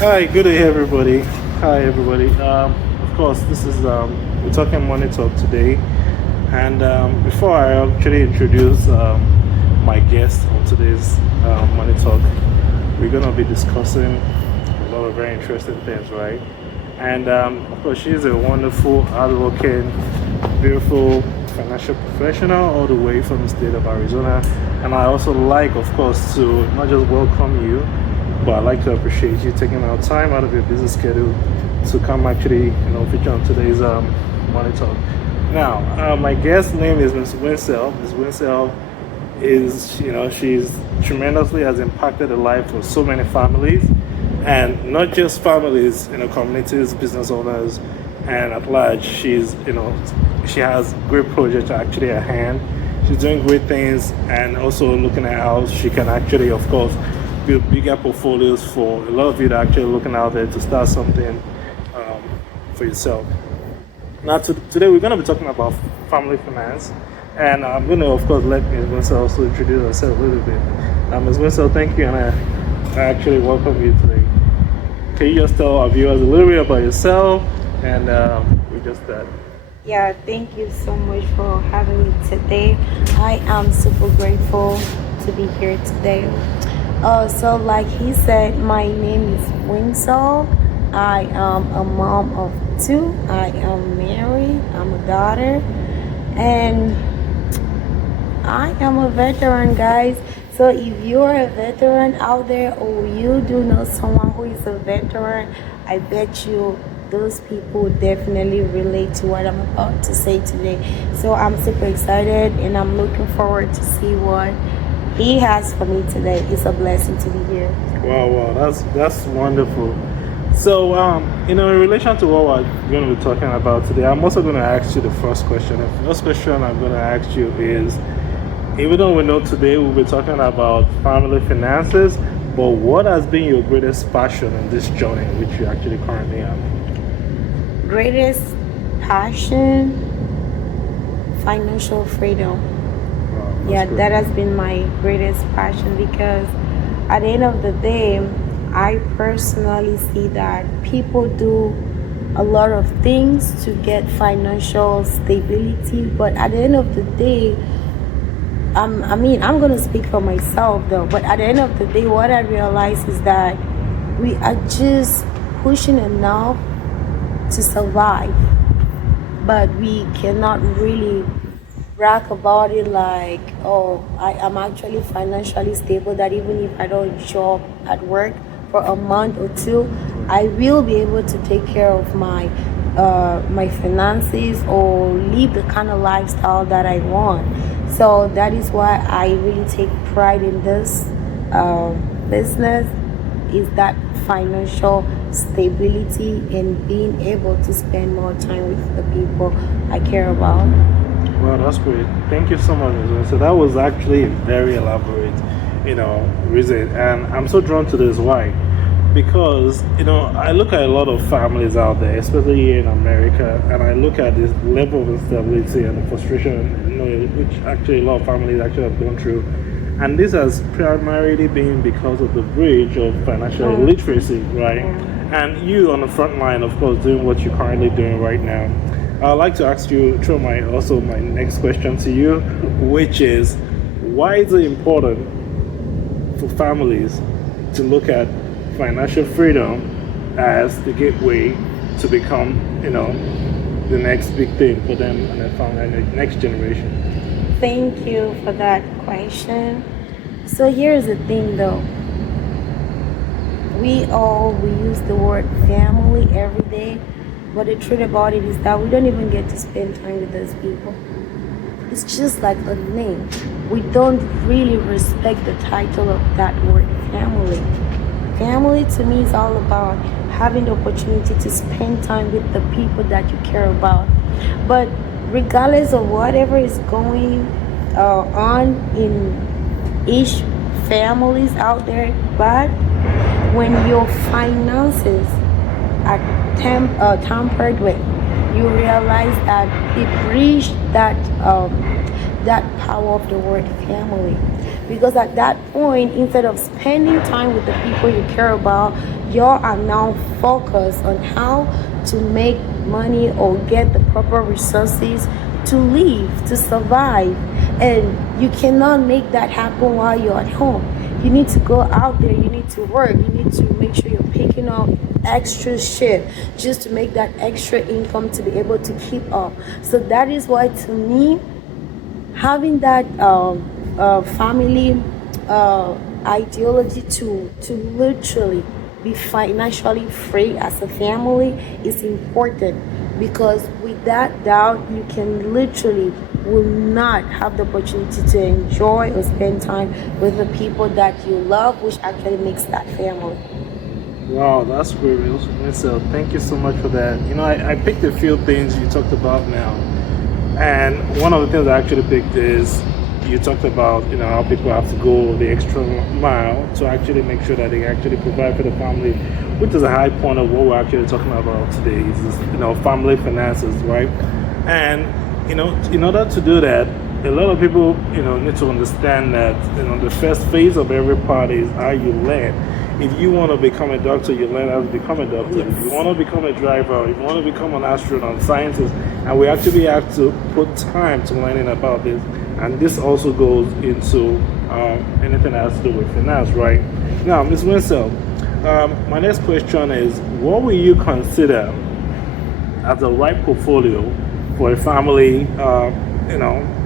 Hi, good day, everybody. Hi, everybody. Of course, this is we're talking money talk today, and before I actually introduce my guest on today's money talk, we're gonna be discussing a lot of very interesting things, right? And of course, she's a wonderful, hardworking, beautiful financial professional all the way from the state of Arizona. And I also like, of course, to not just welcome you, but I'd like to appreciate you taking out time out of your busy schedule to come actually, feature on today's Money Talk. Now, my guest name is Ms. Wincel. Ms. Wincel is, she's tremendously has impacted the life of so many families, and not just families, communities, business owners, and at large. She has great projects actually at hand. She's doing great things, and also looking at how she can actually, of course, build bigger portfolios for a lot of you that are actually looking out there to start something um, for yourself. Now, today we're going to be talking about family finance, and I'm going to, of course, let Ms. Winsel also introduce herself a little bit. Ms. Winsel, thank you, and I actually welcome you today. Can you just tell our viewers a little bit about yourself, and we just start. Yeah, thank you so much for having me today. I am super grateful to be here today. So like he said, my name is Wincel. I am a mom of two. I am married. I'm a daughter, and I am a veteran, guys. So if you're a veteran out there, or you do know someone who is a veteran, I bet you those people definitely relate to what I'm about to say today. So I'm super excited, and I'm looking forward to see what he has for me today. It's a blessing to be here. Wow, wow, that's wonderful. So, in relation to what we're going to be talking about today, I'm also going to ask you the first question. The first question I'm going to ask you is, even though we know today we'll be talking about family finances, but what has been your greatest passion in this journey, which you actually currently have? Greatest passion, financial freedom. Wow, that's Yeah, great. that has been my greatest passion because at the end of the day, I personally see that people do a lot of things to get financial stability, but at the end of the day, I'm gonna speak for myself though, but at the end of the day, what I realize is that we are just pushing enough to survive, but we cannot really brag about it like, oh, I am actually financially stable, that even if I don't show up at work for a month or two, I will be able to take care of my finances or live the kind of lifestyle that I want. So that is why I really take pride in this business, is that financial stability and being able to spend more time with the people I care about. Well, that's great. Thank you so much, Ms. Wynn. So that was actually a very elaborate, reason, and I'm so drawn to this. Why? Because I look at a lot of families out there, especially here in America, and I look at this level of instability and the frustration, which actually a lot of families actually have gone through, and this has primarily been because of the bridge of financial illiteracy, right? And you on the front line, of course, doing what you're currently doing right now. I'd like to ask you, through my next question to you, which is, why is it important for families to look at financial freedom as the gateway to become, the next big thing for them and their family and the next generation? Thank you for that question. So here's the thing though. We use the word family every day, but the truth about it is that we don't even get to spend time with those people. It's just like a name. We don't really respect the title of that word, family. Family to me is all about having the opportunity to spend time with the people that you care about. But regardless of whatever is going on in each families out there, but when your finances are tampered with, you realize that it reached that power of the word family. Because at that point, instead of spending time with the people you care about, you are now focused on how to make money or get the proper resources to live, to survive. And you cannot make that happen while you're at home. You need to go out there, you need to work, you need to make sure you're picking up extra shift just to make that extra income to be able to keep up. So that is why, to me, having that family ideology to literally be financially free as a family is important, because without doubt you can literally will not have the opportunity to enjoy or spend time with the people that you love, which actually makes that family. Wow, that's great, Wincel. Thank you so much for that. I picked a few things you talked about now. And one of the things I actually picked is you talked about, how people have to go the extra mile to actually make sure that they actually provide for the family, which is a high point of what we're actually talking about today, is this, family finances, right? And, in order to do that, a lot of people, need to understand that, the first phase of every part is how you learn. If you want to become a doctor, you learn how to become a doctor. If you want to become a driver, if you want to become an astronaut, scientist, and we actually have to put time to learning about this. And this also goes into anything that has to do with finance, right? Now, Ms. Wincel, my next question is, what will you consider as the right portfolio for a family,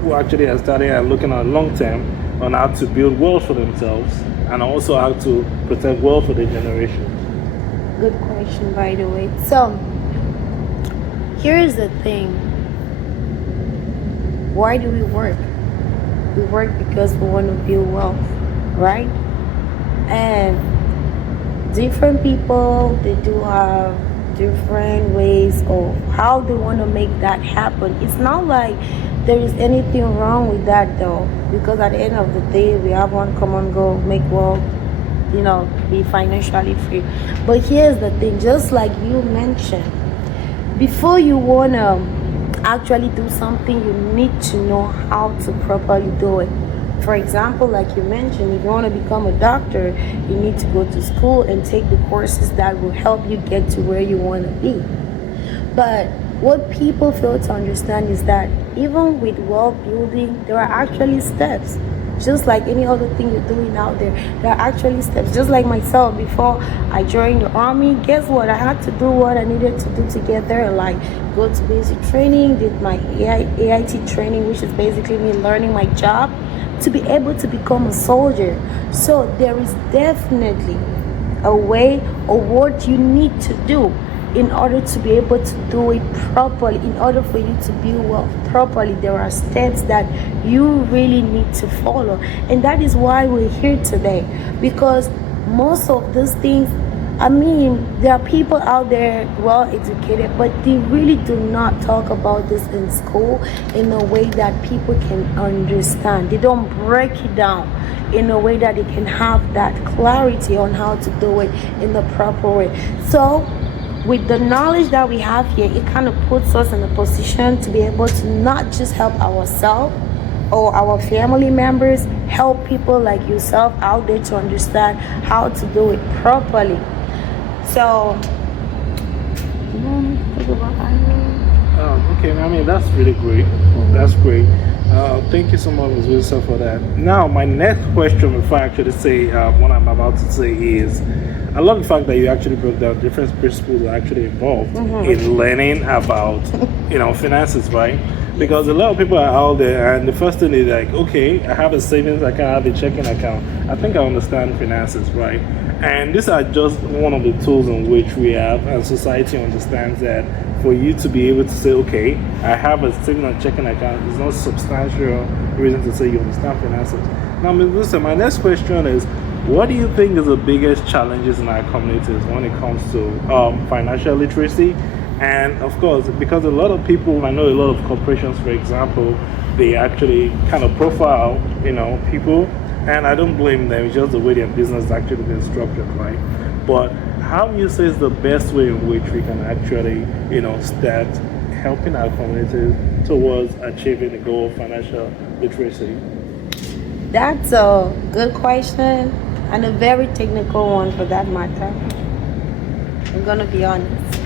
who actually are starting and looking at long term on how to build wealth for themselves and also how to protect wealth for their generation? Good question, by the way. So, here's the thing. Why do we work? We work because we want to build wealth, right? And different people, they do have different ways of how they want to make that happen. It's not like there is anything wrong with that, though, because at the end of the day, we have one common goal: make wealth, be financially free. But here's the thing, just like you mentioned, before you want to actually do something, you need to know how to properly do it. For example, like you mentioned, if you want to become a doctor, you need to go to school and take the courses that will help you get to where you want to be. But what people fail to understand is that even with wealth building, there are actually steps. Just like any other thing you're doing out there are actually steps. Just like myself, before I joined the army, guess what? I had to do what I needed to do to get there, like go to basic training, did my AIT training, which is basically me learning my job to be able to become a soldier. So there is definitely a way or what you need to do in order to be able to do it properly. In order for you to build wealth properly, there are steps that you really need to follow. And that is why we're here today, because most of these things, there are people out there well educated, but they really do not talk about this in school in a way that people can understand. They don't break it down in a way that they can have that clarity on how to do it in the proper way. So with the knowledge that we have here, it kind of puts us in a position to be able to not just help ourselves or our family members, help people like yourself out there to understand how to do it properly. So, Okay, that's really great. That's great. Thank you so much, Ms. Wilson, for that. Now, my next question before I actually say what I'm about to say is, I love the fact that you actually broke down different principles that are actually involved in learning about, finances, right? Because a lot of people are out there, and the first thing is like, okay, I have a savings account, I have a checking account. I think I understand finances, right? And these are just one of the tools in which we have, and society understands that for you to be able to say, okay, I have a savings and checking account, there's no substantial reason to say you understand finances. Now, Ms. Wilson, my next question is, what do you think is the biggest challenges in our communities when it comes to financial literacy? And of course, because a lot of people, I know a lot of corporations, for example, they actually kind of profile, people, and I don't blame them. It's just the way their business is actually been structured, right? But how do you say is the best way in which we can actually, start helping our community towards achieving the goal of financial literacy? That's a good question and a very technical one for that matter. I'm gonna be honest.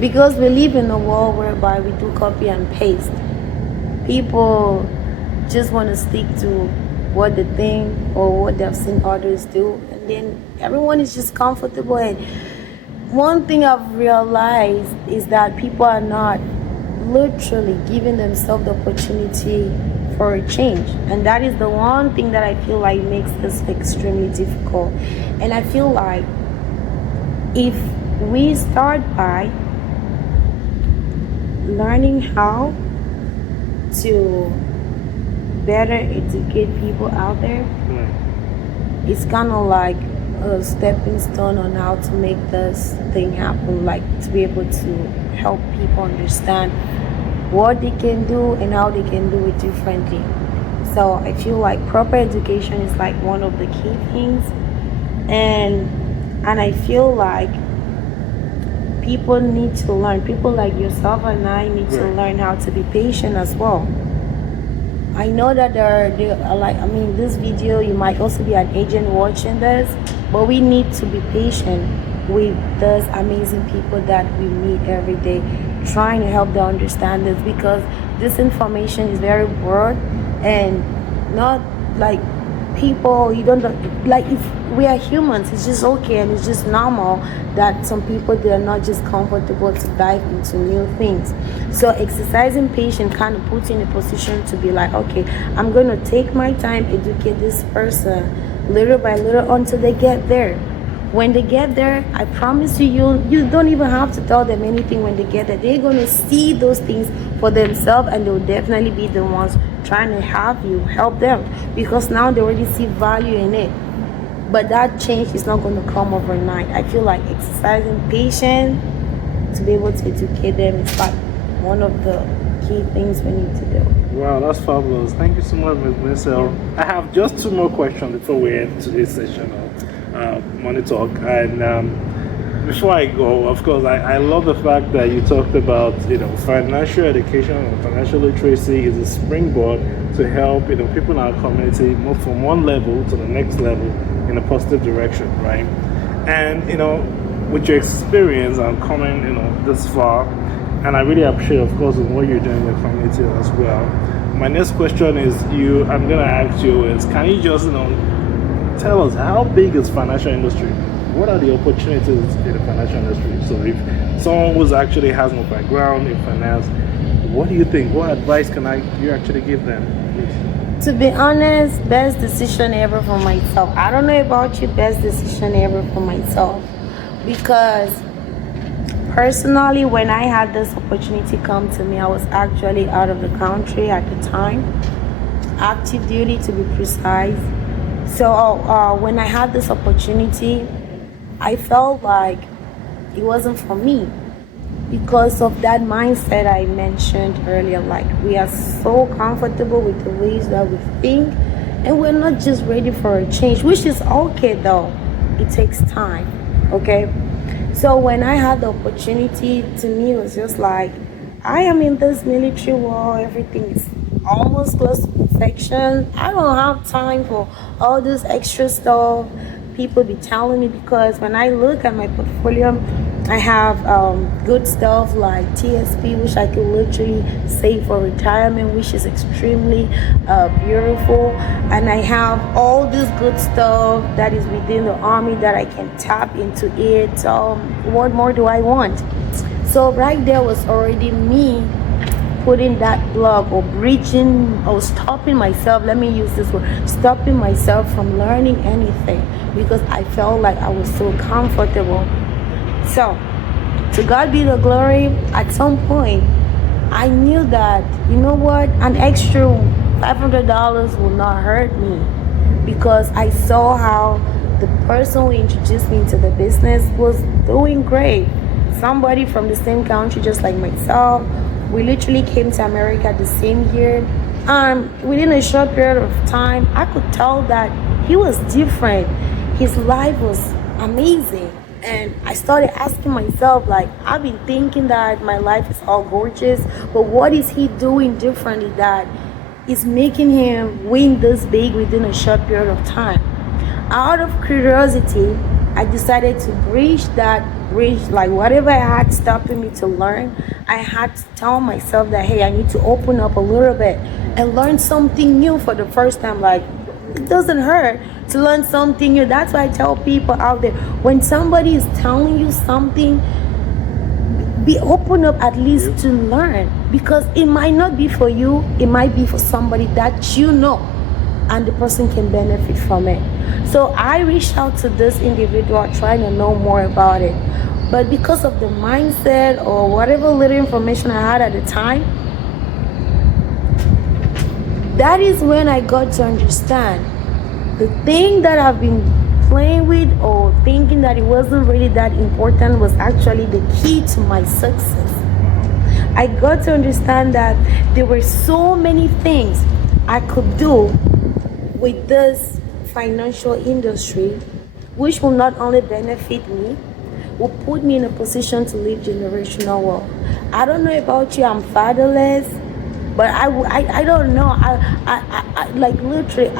Because we live in a world whereby we do copy and paste. People just want to stick to what they think or what they've seen others do, and then everyone is just comfortable. And one thing I've realized is that people are not literally giving themselves the opportunity for a change, and that is the one thing that I feel like makes this extremely difficult. And I feel like if we start by learning how to better educate people out there, it's kind of like a stepping stone on how to make this thing happen, like to be able to help people understand what they can do and how they can do it differently. So I feel like proper education is like one of the key things, and I feel like people need to learn. People like yourself and I need to learn how to be patient as well. I know that there are like, I mean, this video, you might also be an agent watching this, but we need to be patient with those amazing people that we meet every day, trying to help them understand this, because this information is very broad and not like people, you don't like, if we are humans, it's just okay and it's just normal that some people, they are not just comfortable to dive into new things. So exercising patience kind of puts you in a position to be like, okay, I'm going to take my time, educate this person little by little until they get there. When they get there, I promise you don't even have to tell them anything. When they get there, they're going to see those things for themselves, and they'll definitely be the ones trying to have you help them, because now they already see value in it. But that change is not going to come overnight. I feel like exercising patience to be able to educate them is like one of the key things we need to do. Wow, that's fabulous. Thank you so much, Ms. Wincel. I have just two more questions before we end today's session of Money Talk. And before I go, of course, I love the fact that you talked about, financial education and financial literacy is a springboard to help, people in our community move from one level to the next level in a positive direction, right? And, with your experience and coming, this far, and I really appreciate, of course, what you're doing in your community as well. My next question is I'm going to ask you is, can you just, tell us, how big is financial industry? What are the opportunities in the financial industry? So if someone who actually has no background in finance, what do you think? What advice can you actually give them, please? To be honest, best decision ever for myself. I don't know about you, best decision ever for myself. Because personally, when I had this opportunity come to me, I was actually out of the country at the time, active duty to be precise. So when I had this opportunity, I felt like it wasn't for me because of that mindset I mentioned earlier. Like, we are so comfortable with the ways that we think, and we're not just ready for a change, which is okay though. It takes time, okay? So when I had the opportunity, to me, it was just like, I am in this military war, everything is almost close to perfection. I don't have time for all this extra stuff people be telling me, because when I look at my portfolio, I have good stuff like TSP, which I could literally save for retirement, which is extremely beautiful. And I have all this good stuff that is within the army that I can tap into it. What more do I want? So right there was already me putting that block or bridging or stopping myself, let me use this word, stopping myself from learning anything, because I felt like I was so comfortable. So to God be the glory. At some point I knew that, you know what, an extra $500 will not hurt me, because I saw how the person who introduced me into the business was doing great. Somebody from the same country just like myself. We literally came to America the same year. Within a short period of time, I could tell that he was different. His life was amazing. And I started asking myself, like, I've been thinking that my life is all gorgeous, but what is he doing differently that is making him win this big within a short period of time? Out of curiosity, I decided to bridge that bridge, like whatever I had stopping me to learn, I had to tell myself that, hey, I need to open up a little bit and learn something new for the first time. Like, it doesn't hurt to learn something new. That's why I tell people out there, when somebody is telling you something, be open up at least to learn, because it might not be for you, it might be for somebody that you know, and the person can benefit from it. So I reached out to this individual trying to know more about it, but because of the mindset or whatever little information I had at the time, that is when I got to understand the thing that I've been playing with or thinking that it wasn't really that important was actually the key to my success. I got to understand that there were so many things I could do with this financial industry, which will not only benefit me, will put me in a position to live generational wealth. I don't know about you, I'm fatherless, but I don't know. I like literally,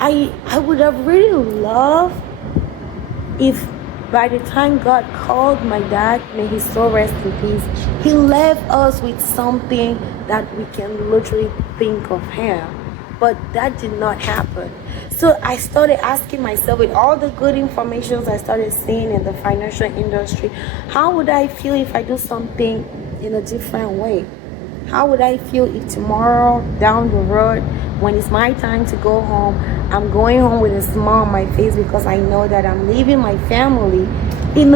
I would have really loved if by the time God called my dad, may his soul rest in peace, he left us with something that we can literally think of him. But that did not happen. So I started asking myself, with all the good information I started seeing in the financial industry, how would I feel if I do something in a different way? How would I feel if tomorrow down the road, when it's my time to go home, I'm going home with a smile on my face because I know that I'm leaving my family in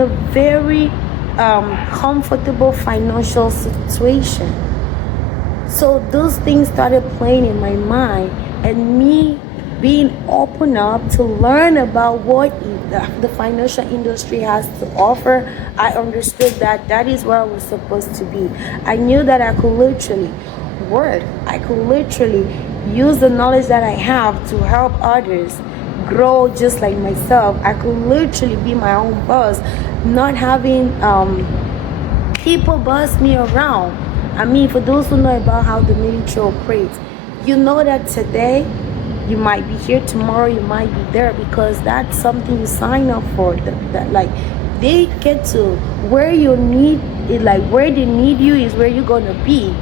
a very comfortable financial situation. So those things started playing in my mind, and me being open up to learn about what the financial industry has to offer, I understood that that is where I was supposed to be. I knew that I could literally work. I could literally use the knowledge that I have to help others grow just like myself. I could literally be my own boss, not having people boss me around. I mean, for those who know about how the military operates, you know that today you might be here, tomorrow you might be there, because that's something you sign up for. That like they get to where you need it, like where they need you is where you're gonna be.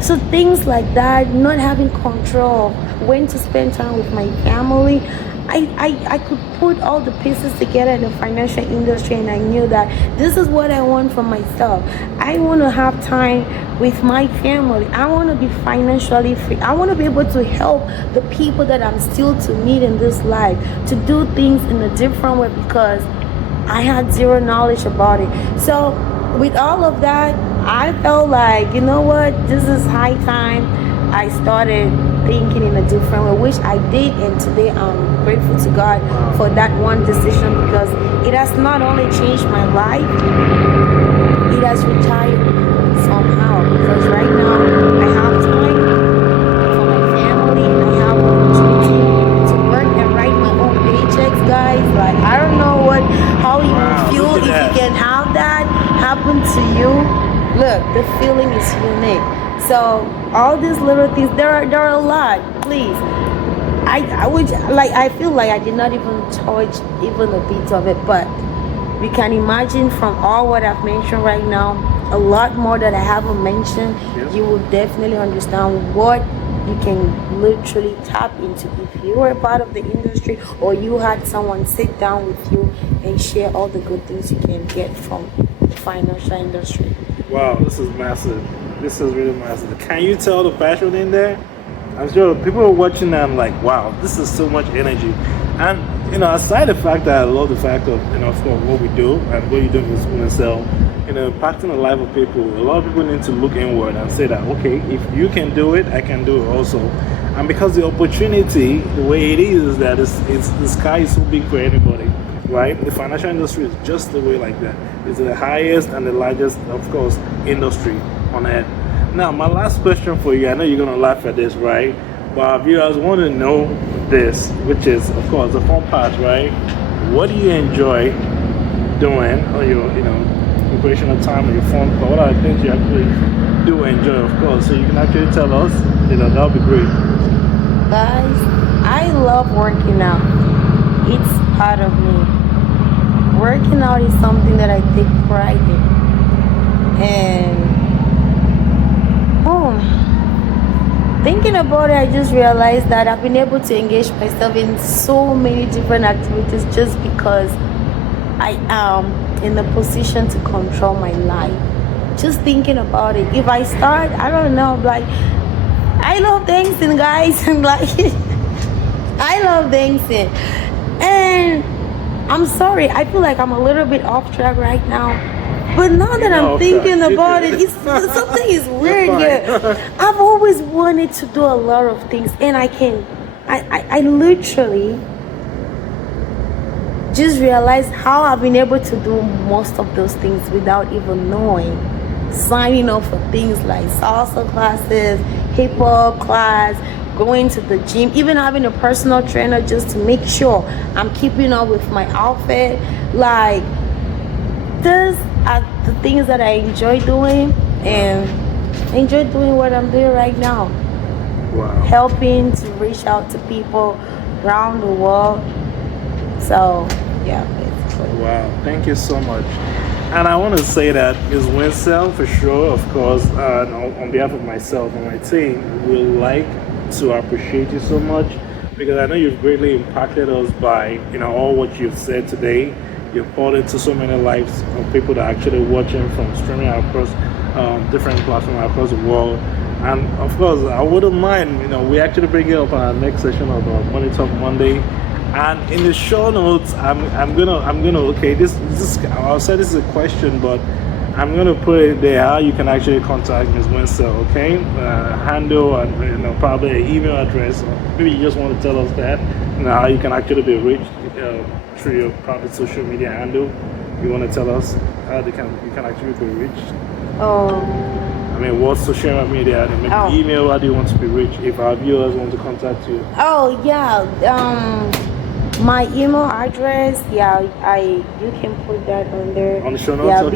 So things like that, not having control of when to spend time with my family, I could put all the pieces together in the financial industry, and I knew that this is what I want for myself. I want to have time with my family. I want to be financially free. I want to be able to help the people that I'm still to meet in this life, to do things in a different way, because I had zero knowledge about it. So with all of that, I felt like, you know what, this is high time I started thinking in a different way, which I did, and today I'm grateful to God for that one decision, because it has not only changed my life, it has retired somehow, because right now I have time for my family, I have opportunity to work and write my own paychecks, guys. Like, I don't know how you will feel if you can have that happen to you. Look, the feeling is unique. So all these little things, there are a lot. Please, I would like. I feel like I did not even touch even a bit of it, but we can imagine from all what I've mentioned right now, a lot more that I haven't mentioned. Yes. You will definitely understand what you can literally tap into if you were a part of the industry, or you had someone sit down with you and share all the good things you can get from the financial industry. Wow, this is massive. This is really massive. Can you tell the passion in there? I'm sure people are watching and like, wow, this is so much energy. And aside the fact that I love the fact of of course what we do and what you do in Wincel, impacting the life of people. A lot of people need to look inward and say that, okay, if you can do it, I can do it also. And because the opportunity, the way it is that it's the sky is so big for anybody, right? The financial industry is just the way like that. It's the highest and the largest, of course, industry on earth. Now, my last question for you, I know you're going to laugh at this, right? But our viewers want to know this, which is, of course, the fun part, right? What do you enjoy doing on your, recreational time or your phone call? What are the things you actually do enjoy, of course? So you can actually tell us, that would be great. Guys, I love working out. It's part of me. Working out is something that I take pride in. And thinking about it, I just realized that I've been able to engage myself in so many different activities just because I am in the position to control my life. Just thinking about it. If I start, I don't know, like, I love dancing, guys. Like, I love dancing. And I'm sorry, I feel like I'm a little bit off track right now. But now that I'm thinking about it, something is weird here. I've always wanted to do a lot of things, and I literally just realized how I've been able to do most of those things without even knowing. Signing up for things like salsa classes, hip hop class, going to the gym, even having a personal trainer just to make sure I'm keeping up with my outfit. Like, those are the things that I enjoy doing, and enjoy doing what I'm doing right now. Wow. Helping to reach out to people around the world. So, yeah, basically. Wow, thank you so much. And I want to say that Ms. Wincel, for sure, of course, on behalf of myself and my team, we would like to appreciate you so much, because I know you've greatly impacted us by, all what you've said today. You've poured into so many lives of people that are actually watching from streaming across different platforms across the world. And of course, I wouldn't mind, we actually bring it up on our next session of Money Talk Monday. And in the show notes, I'm gonna okay, this I'll say this is a question, but I'm gonna put it there how you can actually contact Ms. Wincel, okay? Handle and probably an email address. Or maybe you just want to tell us that, how you can actually be reached through your private social media handle. You want to tell us how you can actually be reached? I mean, what social media? Maybe email. How do you want to be reached if our viewers want to contact you? Oh yeah. My email address, you can put that on there. On the show notes,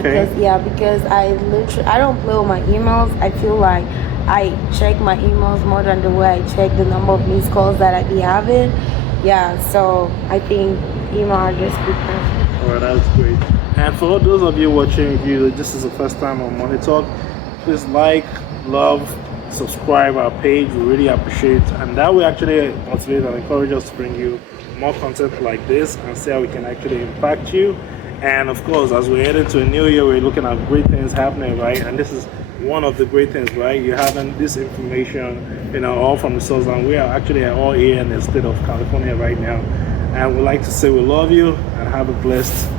because I don't play with my emails. I feel like I check my emails more than the way I check the number of missed calls that I be having. Yeah, so I think email address would be perfect. Alright, that's great. And for all those of you watching, if this is the first time on Money Talk, please like, love, subscribe our page. We really appreciate it. And that will actually motivate and encourage us to bring you more content like this and see how we can actually impact you. And of course, as we're heading to a new year, we're looking at great things happening, right? And this is one of the great things, right? You're having this information, all from the source, and we are actually all here in the state of California right now. And we'd like to say we love you and have a blessed